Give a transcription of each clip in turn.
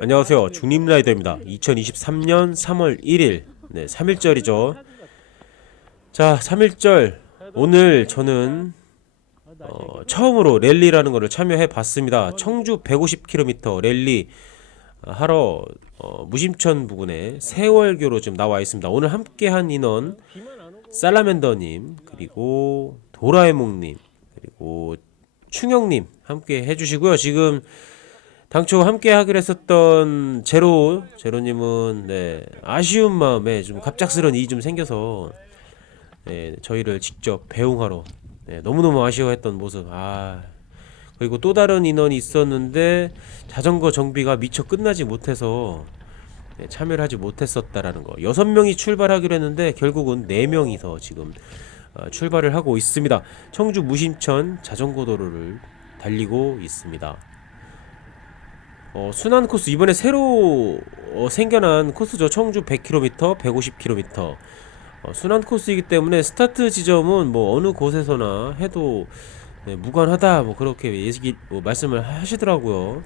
안녕하세요. 중립라이더입니다. 2023년 3월 1일. 네, 3일절이죠. 자, 3일절. 오늘 저는 처음으로 랠리라는 거를 참여해 봤습니다. 청주 150km 랠리 하러 무심천 부근에 세월교로 지금 나와 있습니다. 오늘 함께한 인원 살라맨더님, 그리고 도라에몽님, 그리고 충영님 함께 해주시고요. 지금 당초 함께 하기로 했었던 제로님은 네, 아쉬운 마음에 좀 갑작스런 일이 좀 생겨서 네, 저희를 직접 배웅하러 네, 너무너무 아쉬워했던 모습. 그리고 또 다른 인원이 있었는데 자전거 정비가 미처 끝나지 못해서 네, 참여를 하지 못했었다라는 거. 6명이 출발하기로 했는데 결국은 4명이서 지금 출발을 하고 있습니다. 청주 무심천 자전거 도로를 달리고 있습니다. 순환 코스 이번에 새로 생겨난 코스죠. 청주 100km, 150km. 순환 코스이기 때문에 스타트 지점은 뭐 어느 곳에서나 해도 네, 무관하다 뭐 그렇게 말씀을 하시더라고요.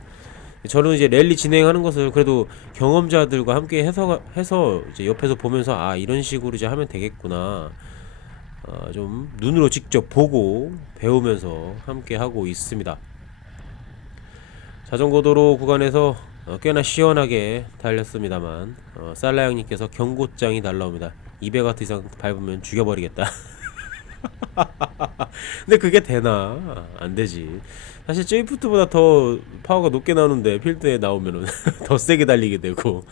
저는 이제 랠리 진행하는 것을 그래도 경험자들과 함께 해서 이제 옆에서 보면서 이런 식으로 이제 하면 되겠구나. 좀 눈으로 직접 보고 배우면서 함께 하고 있습니다. 자전거도로 구간에서 꽤나 시원하게 달렸습니다만 살라 형님께서 경고장이 날라옵니다. 200W 이상 밟으면 죽여버리겠다. 근데 그게 되나? 안 되지. 사실 제이프트보다 더 파워가 높게 나오는데 필드에 나오면은 더 세게 달리게 되고,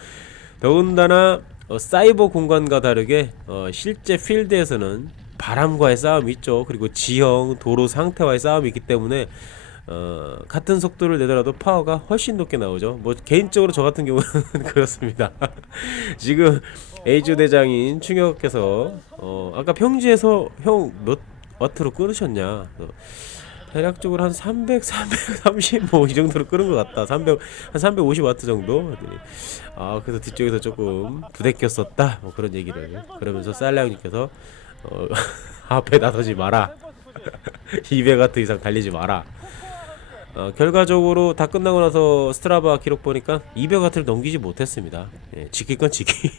더군다나 사이버 공간과 다르게 실제 필드에서는 바람과의 싸움이 있죠. 그리고 지형, 도로 상태와의 싸움이 있기 때문에 같은 속도를 내더라도 파워가 훨씬 높게 나오죠. 뭐 개인적으로 저 같은 경우는 그렇습니다. 지금 A조 대장인 충혁께서 아까 평지에서 형 몇 와트로 끊으셨냐? 대략적으로 한 300, 330 뭐 이 정도로 끄는 것 같다. 300, 한 350와트 정도. 그래서 뒤쪽에서 조금 부대꼈었다. 뭐 그런 얘기를 그러면서 살라 형님께서 앞에 나서지 마라. 200와트 이상 달리지 마라. 결과적으로 다 끝나고 나서 스트라바 기록 보니까 200와트를 넘기지 못했습니다. 예, 지킬 건 지키.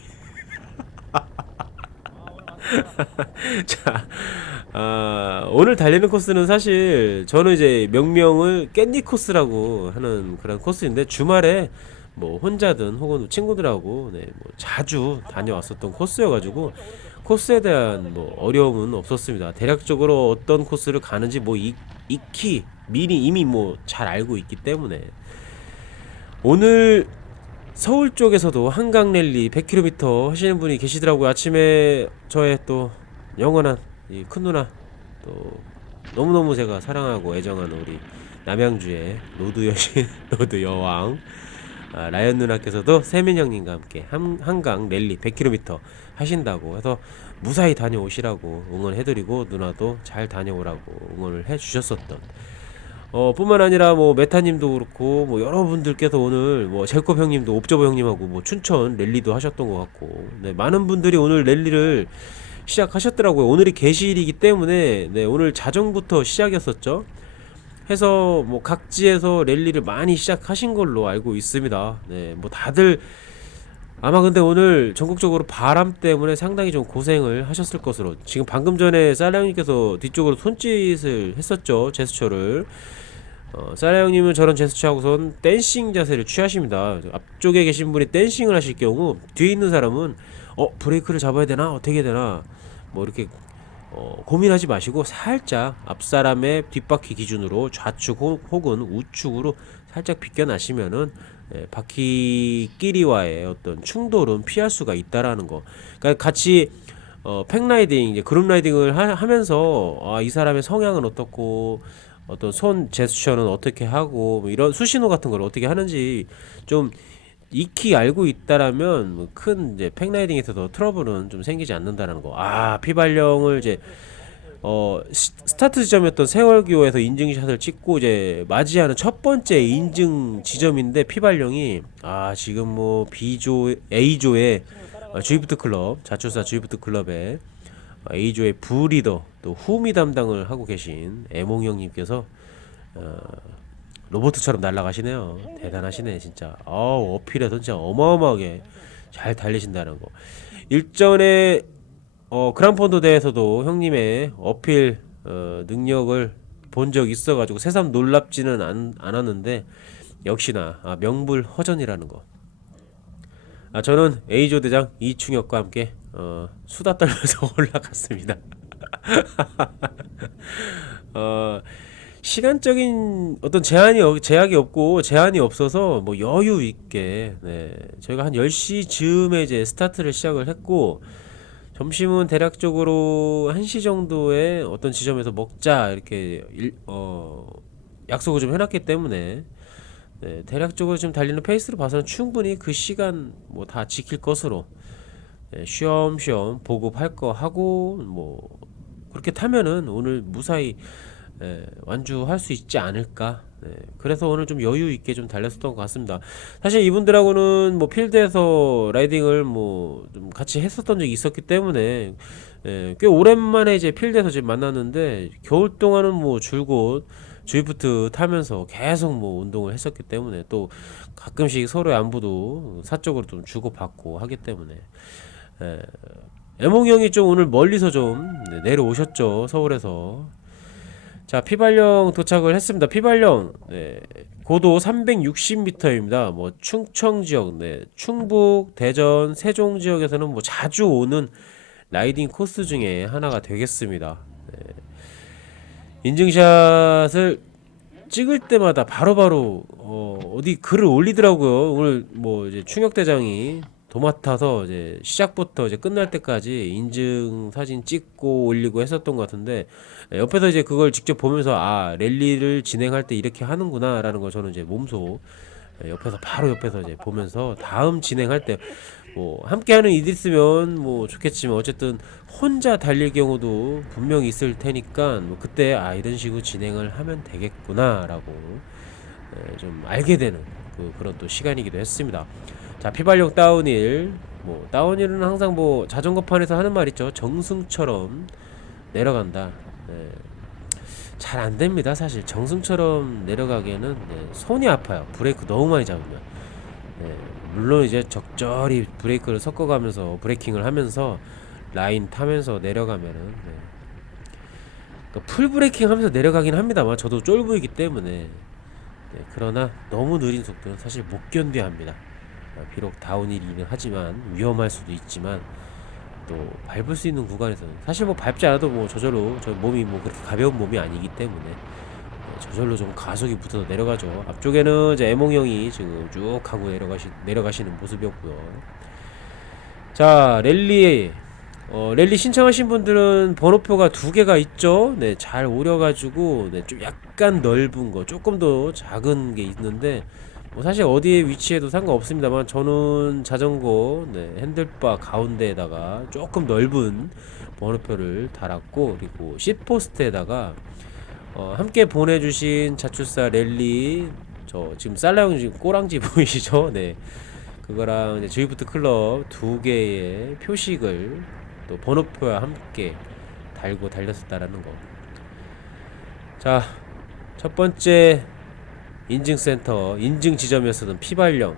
자, 오늘 달리는 코스는 사실 저는 이제 명명을 깻잎 코스라고 하는 그런 코스인데 주말에 뭐 혼자든 혹은 친구들하고 네, 뭐 자주 다녀왔었던 코스여가지고 코스에 대한 뭐 어려움은 없었습니다. 대략적으로 어떤 코스를 가는지 뭐 익히 미리 이미 뭐 잘 알고 있기 때문에 오늘 서울 쪽에서도 한강 랠리 100km 하시는 분이 계시더라고요. 아침에 저의 또 영원한 이 큰 누나, 또 너무너무 제가 사랑하고 애정하는 우리 남양주의 로드 여신 로드 여왕 라이언 누나께서도 세민 형님과 함께 한강 랠리 100km 하신다고 해서 무사히 다녀오시라고 응원해드리고, 누나도 잘 다녀오라고 응원을 해주셨었던 뿐만 아니라 뭐 메타님도 그렇고 뭐 여러분들께서 오늘 뭐 젤컵 형님도 옵저버 형님하고 뭐 춘천 랠리도 하셨던 것 같고, 네, 많은 분들이 오늘 랠리를 시작하셨더라고요. 오늘이 개시일이기 때문에 네, 오늘 자정부터 시작이었었죠. 해서 뭐 각지에서 랠리를 많이 시작하신 걸로 알고 있습니다. 네, 뭐 다들 아마 근데 오늘 전국적으로 바람 때문에 상당히 좀 고생을 하셨을 것으로, 지금 방금 전에 쌀라 형님께서 뒤쪽으로 손짓을 했었죠. 제스처를. 쌀라 형님은 저런 제스처 하고선 댄싱 자세를 취하십니다. 앞쪽에 계신 분이 댄싱을 하실 경우 뒤에 있는 사람은 브레이크를 잡아야 되나 어떻게 해야 되나 뭐 이렇게 고민하지 마시고 살짝 앞사람의 뒷바퀴 기준으로 좌측 혹은 우측으로 살짝 비껴나시면은 바퀴끼리와의 어떤 충돌은 피할 수가 있다라는 거. 그러니까 같이 팩라이딩, 이제 그룹 라이딩을 하면서 이 사람의 성향은 어떻고 어떤 손 제스처는 어떻게 하고 뭐 이런 수신호 같은 걸 어떻게 하는지 좀 익히 알고 있다라면 뭐큰 이제 팩라이딩에서도 트러블은 좀 생기지 않는다라는 거. 피발령을 이제 스타트 지점이었던 세월교에서 인증샷을 찍고 이제 맞이하는 첫 번째 인증 지점인데 피발령이 지금 뭐 B조 A조의 주이프트 클럽, 자초사 주이프트 클럽의 A조의 부리더 또 후미 담당을 하고 계신 애몽 형님께서 로봇처럼 날아가시네요. 대단하시네 진짜. 어필에서 진짜 어마어마하게 잘 달리신다는 거. 일전에 그란폰도 대회에서도 형님의 어필 능력을 본 적 있어가지고 새삼 놀랍지는 않았는데 역시나 명불허전이라는 거. 저는 A조 대장 이충혁과 함께 수다 떨면서 올라갔습니다. 어, 시간적인 어떤 제약이 없고 제한이 없어서 뭐 여유 있게 저희가 한 10시 즈음에 이제 스타트를 시작을 했고 점심은 대략적으로 1시 정도에 어떤 지점에서 먹자 이렇게 약속을 좀 해놨기 때문에 대략적으로 지금 달리는 페이스로 봐서는 충분히 그 시간 뭐 다 지킬 것으로 쉬엄쉬엄 보급할 거 하고 뭐 그렇게 타면은 오늘 무사히 완주할 수 있지 않을까. 그래서 오늘 좀 여유 있게 좀 달렸었던 것 같습니다. 사실 이분들하고는 뭐 필드에서 라이딩을 뭐 좀 같이 했었던 적이 있었기 때문에 꽤 오랜만에 이제 필드에서 지금 만났는데 겨울 동안은 뭐 줄곧 주이프트 타면서 계속 뭐 운동을 했었기 때문에 또 가끔씩 서로의 안부도 사적으로 좀 주고받고 하기 때문에 애몽 형이 좀 오늘 멀리서 좀 내려오셨죠 서울에서. 자, 피발령 도착을 했습니다. 피발령 고도 360m입니다. 뭐 충청 지역, 충북, 대전, 세종 지역에서는 뭐 자주 오는 라이딩 코스 중에 하나가 되겠습니다. 인증샷을 찍을 때마다 바로바로 어디 글을 올리더라고요. 오늘 뭐 이제 충혁 대장이 도맡아서 이제 시작부터 이제 끝날 때까지 인증 사진 찍고 올리고 했었던 것 같은데 옆에서 이제 그걸 직접 보면서 랠리를 진행할 때 이렇게 하는구나라는 걸 저는 이제 몸소 옆에서 바로 옆에서 이제 보면서 다음 진행할 때 뭐 함께하는 이들 있으면 뭐 좋겠지만 어쨌든 혼자 달릴 경우도 분명히 있을 테니까 뭐 그때 이런 식으로 진행을 하면 되겠구나라고 좀 알게 되는 그런 또 시간이기도 했습니다. 자, 피발령 다운힐. 뭐 다운힐은 항상 뭐 자전거판에서 하는 말 있죠. 정승처럼 내려간다. 잘 안됩니다. 사실 정승처럼 내려가기에는 손이 아파요. 브레이크 너무 많이 잡으면. 물론 이제 적절히 브레이크를 섞어가면서 브레이킹을 하면서 라인 타면서 내려가면은 그러니까 풀 브레이킹 하면서 내려가긴 합니다만 저도 쫄보이기 때문에 그러나 너무 느린 속도는 사실 못 견뎌야 합니다. 비록 다운힐이긴 하지만 위험할 수도 있지만 또 밟을 수 있는 구간에서는 사실 뭐 밟지 않아도 뭐 저절로 저 몸이 뭐 그렇게 가벼운 몸이 아니기 때문에 저절로 좀 가속이 붙어서 내려가죠. 앞쪽에는 이제 애몽 형이 지금 쭉 하고 내려가시는 모습이었고요. 자, 랠리 신청하신 분들은 번호표가 두 개가 있죠. 잘 오려가지고 좀 약간 넓은 거, 조금 더 작은 게 있는데 뭐 사실 어디에 위치해도 상관없습니다만 저는 자전거 핸들바 가운데에다가 조금 넓은 번호표를 달았고 그리고 시트포스트에다가 함께 보내주신 자출사 랠리 저 지금 살라형 지금 꼬랑지 보이시죠? 그거랑 이제 주이프트 클럽 두 개의 표식을 또 번호표와 함께 달고 달렸었다라는 거. 자, 첫 번째 인증센터 인증 지점이었던 피발령,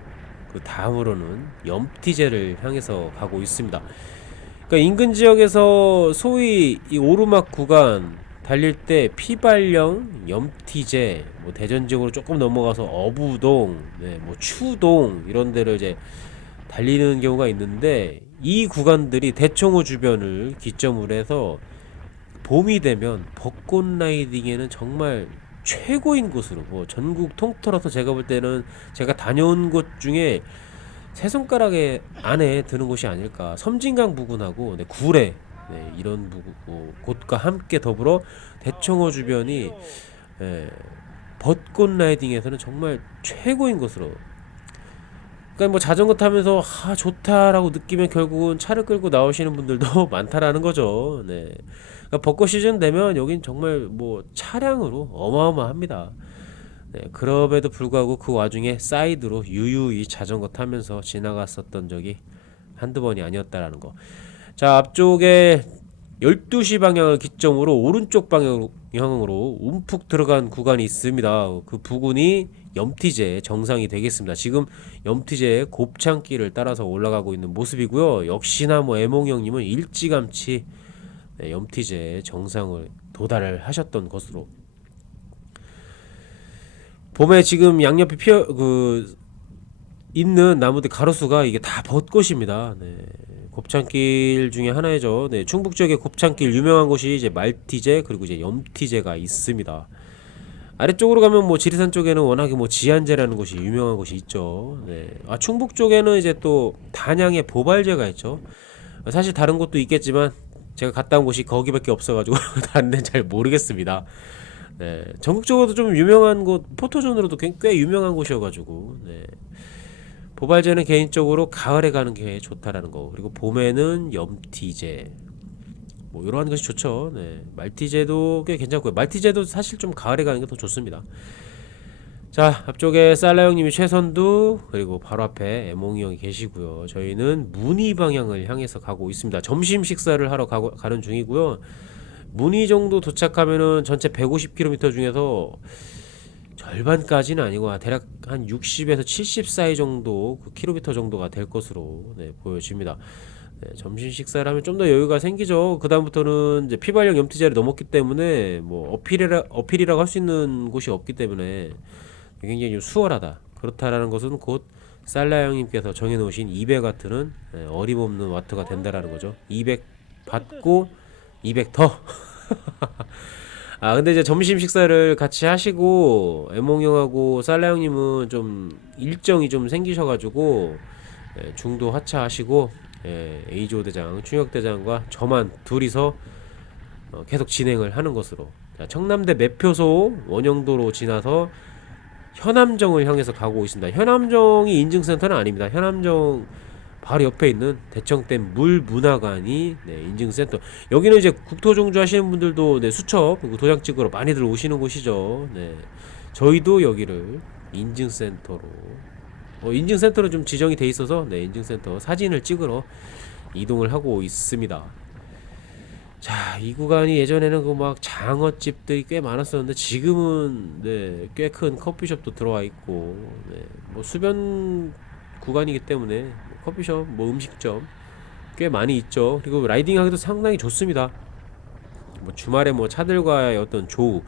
그 다음으로는 염티제를 향해서 가고 있습니다. 그러니까 인근 지역에서 소위 이 오르막 구간 달릴 때 피발령, 염티제, 뭐 대전 지역으로 조금 넘어가서 어부동, 뭐 추동 이런 데를 이제 달리는 경우가 있는데 이 구간들이 대청호 주변을 기점으로 해서 봄이 되면 벚꽃 라이딩에는 정말 최고인 곳으로 뭐 전국 통틀어서 제가 볼 때는 제가 다녀온 곳 중에 세 손가락에 안에 드는 곳이 아닐까. 섬진강 부근하고 구례 이런 곳과 함께 더불어 대청호 주변이 벚꽃 라이딩에서는 정말 최고인 곳으로. 그러니까 뭐 자전거 타면서 좋다라고 느끼면 결국은 차를 끌고 나오시는 분들도 많다라는 거죠. 그러니까 벚꽃 시즌 되면 여긴 정말 뭐 차량으로 어마어마합니다. 그럼에도 불구하고 그 와중에 사이드로 유유히 자전거 타면서 지나갔었던 적이 한두 번이 아니었다라는 거. 자, 앞쪽에 12시 방향을 기점으로 오른쪽 방향으로 움푹 들어간 구간이 있습니다. 그 부근이 염티제 정상이 되겠습니다. 지금 염티제의 곱창길을 따라서 올라가고 있는 모습이고요. 역시나 뭐 애몽 형님은 일찌감치 염티제 정상을 도달을 하셨던 것으로, 봄에 지금 양옆에 피어 있는 나무들 가로수가 이게 다 벚꽃입니다. 네. 곱창길 중에 하나이죠. 네, 충북 지역의 곱창길 유명한 곳이 이제 말티제 그리고 이제 염티제가 있습니다. 아래쪽으로 가면 뭐 지리산 쪽에는 워낙에 뭐 지안제라는 곳이 유명한 곳이 있죠. 네. 충북 쪽에는 이제 또 단양의 보발제가 있죠. 사실 다른 곳도 있겠지만 제가 갔다 온 곳이 거기밖에 없어가지고 다른 데는 잘 모르겠습니다. 네. 전국적으로도 좀 유명한 곳, 포토존으로도 꽤 유명한 곳이어가지고, 네. 보발제는 개인적으로 가을에 가는 게 좋다라는 거. 그리고 봄에는 염티제. 뭐 이러한 것이 좋죠. 네. 말티제도 꽤 괜찮고요. 말티제도 사실 좀 가을에 가는 게 더 좋습니다. 자, 앞쪽에 살라 형님이 최선두, 그리고 바로 앞에 애몽이 형이 계시고요. 저희는 문희 방향을 향해서 가고 있습니다. 점심 식사를 하러 가는 중이고요. 문희 정도 도착하면은 전체 150km 중에서 절반까지는 아니고 대략 한 60에서 70 사이 정도 그 킬로미터 정도가 될 것으로 네, 보여집니다. 네, 점심 식사를 하면 좀 더 여유가 생기죠. 그 다음부터는 이제 피발령 염티제를 넘었기 때문에 뭐 어필이라고 할 수 있는 곳이 없기 때문에 굉장히 좀 수월하다. 그렇다라는 것은 곧 살라 형님께서 정해놓으신 200와트는 어림없는 와트가 된다라는 거죠. 200 받고 200 더. 근데 이제 점심 식사를 같이 하시고 애몽 형하고 살라 형님은 좀 일정이 좀 생기셔가지고 중도 하차하시고 에이조 대장, 충혁 대장과 저만 둘이서 계속 진행을 하는 것으로. 자, 청남대 매표소 원영도로 지나서 현암정을 향해서 가고 있습니다. 현암정이 인증센터는 아닙니다. 현암정 바로 옆에 있는 대청댐 물문화관이 인증센터. 여기는 이제 국토종주 하시는 분들도 수첩 그리고 도장 찍으러 많이들 오시는 곳이죠. 네. 저희도 여기를 인증센터로 인증센터로 좀 지정이 돼 있어서 인증센터 사진을 찍으러 이동을 하고 있습니다. 자, 이 구간이 예전에는 그 막 장어집들이 꽤 많았었는데 지금은 꽤 큰 커피숍도 들어와 있고 뭐 수변 구간이기 때문에 뭐 커피숍, 뭐 음식점 꽤 많이 있죠. 그리고 라이딩하기도 상당히 좋습니다. 뭐 주말에 뭐 차들과의 어떤 조우,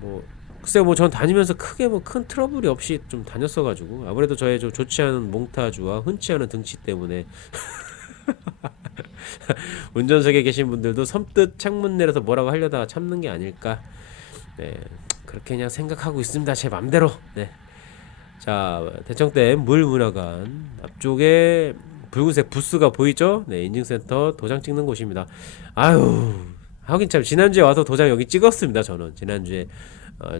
뭐 글쎄요, 뭐 전 다니면서 크게 뭐 큰 트러블이 없이 좀 다녔어가지고 아무래도 저의 좀 좋지 않은 몽타주와 흔치 않은 등치 때문에 운전석에 계신 분들도 섬뜩 창문 내려서 뭐라고 하려다가 참는 게 아닐까. 네, 그렇게 그냥 생각하고 있습니다. 제 맘대로. 네. 자, 대청댐 물문화관 앞쪽에 붉은색 부스가 보이죠? 네, 인증센터 도장 찍는 곳입니다. 아유, 하긴 참 지난주에 와서 도장 여기 찍었습니다. 저는 지난주에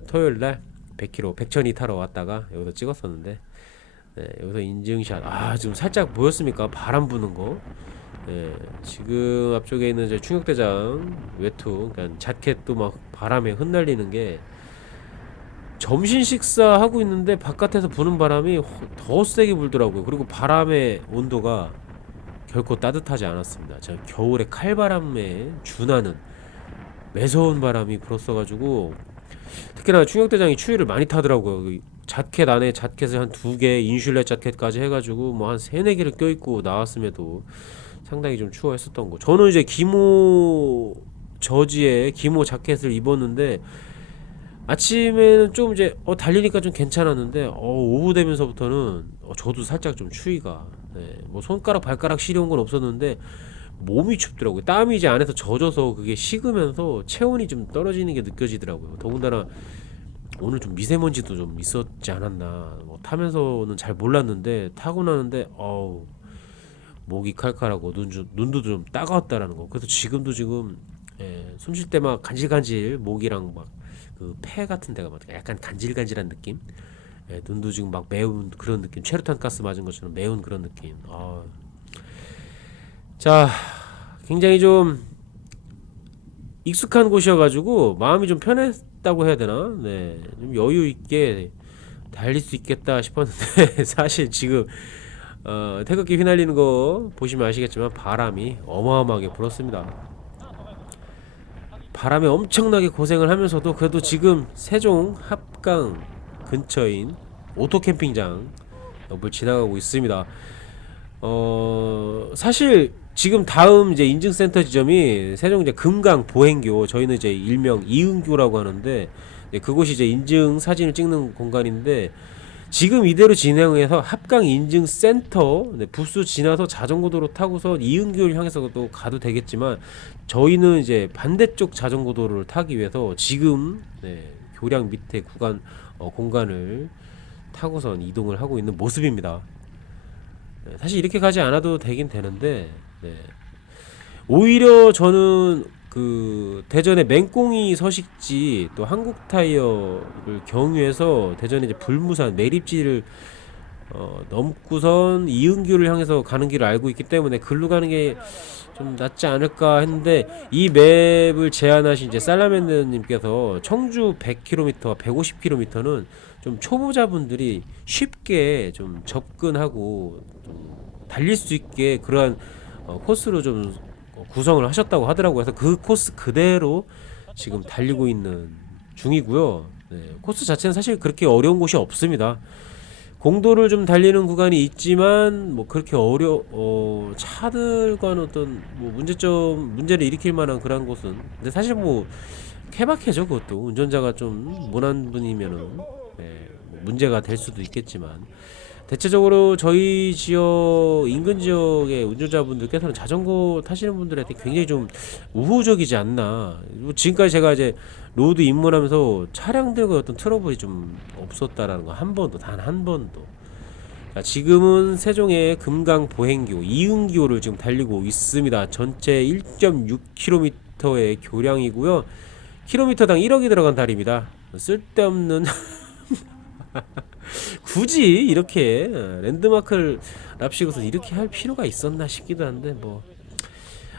토요일날 100km 백천이 타러 왔다가 여기서 찍었었는데 여기서 인증샷. 지금 살짝 보였습니까? 바람 부는 거. 지금 앞쪽에 있는 제 충격대장 외투, 그러니까 자켓도 막 바람에 흩날리는 게, 점심 식사 하고 있는데 바깥에서 부는 바람이 더 세게 불더라고요. 그리고 바람의 온도가 결코 따뜻하지 않았습니다. 저 겨울에 칼바람에 준하는 매서운 바람이 불었어가지고, 특히나 충격대장이 추위를 많이 타더라고요. 그 자켓 안에 자켓을 한 2개, 인슐렛 자켓까지 해가지고 뭐 한 3, 4개를 껴입고 나왔음에도 상당히 좀 추워했었던 거. 저는 이제 기모 저지에 기모 자켓을 입었는데 아침에는 좀 이제 달리니까 좀 괜찮았는데 오후 되면서부터는 저도 살짝 좀 추위가 뭐 손가락 발가락 시려운 건 없었는데 몸이 춥더라고요. 땀이 이제 안에서 젖어서 그게 식으면서 체온이 좀 떨어지는 게 느껴지더라고요. 더군다나 오늘 좀 미세먼지도 좀 있었지 않았나. 뭐 타면서는 잘 몰랐는데 타고 나는데 목이 칼칼하고 눈도 좀 따가웠다라는 거. 그래서 지금 숨 쉴 때 막 간질간질 목이랑 막 그 폐 같은 데가 막 약간 간질간질한 느낌. 눈도 지금 막 매운 그런 느낌. 체류탄 가스 맞은 것처럼 매운 그런 느낌. 자, 굉장히 좀 익숙한 곳이어가지고 마음이 좀 편했다고 해야 되나? 네, 좀 여유 있게 달릴 수 있겠다 싶었는데 사실 지금 태극기 휘날리는 거 보시면 아시겠지만 바람이 어마어마하게 불었습니다. 바람에 엄청나게 고생을 하면서도 그래도 지금 세종 합강 근처인 오토 캠핑장 옆을 지나가고 있습니다. 사실 지금 다음 이제 인증센터 지점이 세종 이제 금강 보행교, 저희는 이제 일명 이은교라고 하는데, 그곳이 이제 인증 사진을 찍는 공간인데, 지금 이대로 진행해서 합강 인증센터 부스 지나서 자전거도로 타고서 이은교를 향해서 또 가도 되겠지만, 저희는 이제 반대쪽 자전거도로를 타기 위해서 지금 교량 밑에 구간 공간을 타고선 이동을 하고 있는 모습입니다. 사실 이렇게 가지 않아도 되긴 되는데, 오히려 저는 그 대전의 맹꽁이 서식지 또 한국타이어를 경유해서 대전의 이제 불무산 매립지를 넘고선 이은교를 향해서 가는 길을 알고 있기 때문에 글로 가는 게 좀 낫지 않을까 했는데, 이 맵을 제안하신 이제 살라맨드님께서 청주 100km, 150km는 좀 초보자분들이 쉽게 좀 접근하고 좀 달릴 수 있게 그러한 코스로 좀 구성을 하셨다고 하더라고요. 그래서 그 코스 그대로 지금 달리고 있는 중이고요. 코스 자체는 사실 그렇게 어려운 곳이 없습니다. 공도를 좀 달리는 구간이 있지만 뭐 그렇게 차들과는 어떤 뭐 문제를 일으킬 만한 그런 곳은, 근데 사실 뭐 케바케죠. 그것도 운전자가 좀 모난 분이면은 뭐 문제가 될 수도 있겠지만, 대체적으로 저희 지역 인근 지역의 운전자분들께서는 자전거 타시는 분들한테 굉장히 좀 우호적이지 않나. 지금까지 제가 이제 로드 입문하면서 차량들과 어떤 트러블이 좀 없었다라는 거 한 번도, 단 한 번도. 자, 지금은 세종의 금강 보행교 이은교를 지금 달리고 있습니다. 전체 1.6km의 교량이고요. 킬로미터당 1억이 들어간 달입니다. 쓸데없는 굳이 이렇게 랜드마크를 납치고서 이렇게 할 필요가 있었나 싶기도 한데, 뭐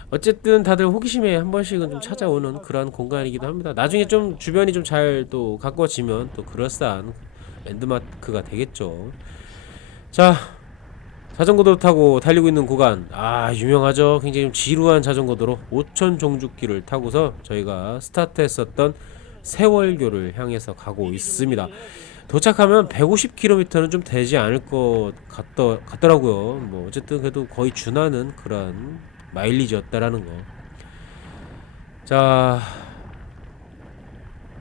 어쨌든 다들 호기심에 한 번씩은 좀 찾아오는 그러한 공간이기도 합니다. 나중에 좀 주변이 좀 잘 또 가꿔지면 또 그럴싸한 랜드마크가 되겠죠. 자, 자전거도로 타고 달리고 있는 구간, 유명하죠. 굉장히 좀 지루한 자전거도로 오천 종주길을 타고서 저희가 스타트했었던 세월교를 향해서 가고 있습니다. 도착하면 150km는 좀 되지 않을 것 같더라고요. 뭐 어쨌든 그래도 거의 준하는 그런 마일리지였다라는 거. 자,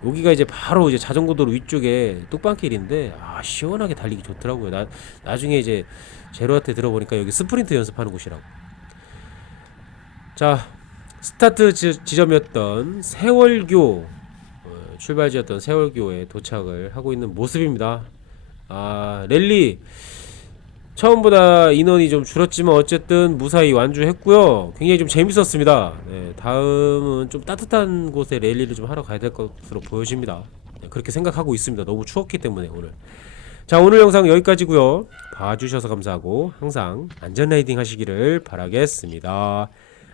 여기가 이제 바로 이제 자전거도로 위쪽에 뚝방길인데, 시원하게 달리기 좋더라고요. 나중에 이제 제로한테 들어보니까 여기 스프린트 연습하는 곳이라고. 자, 스타트 지점이었던 세월교, 출발지였던 세월교에 도착을 하고 있는 모습입니다. 랠리 처음보다 인원이 좀 줄었지만 어쨌든 무사히 완주했고요. 굉장히 좀 재밌었습니다. 다음은 좀 따뜻한 곳에 랠리를 좀 하러 가야 될 것으로 보여집니다. 그렇게 생각하고 있습니다. 너무 추웠기 때문에 오늘. 자, 오늘 영상 여기까지고요. 봐주셔서 감사하고 항상 안전 라이딩 하시기를 바라겠습니다.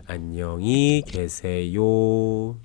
안녕히 계세요.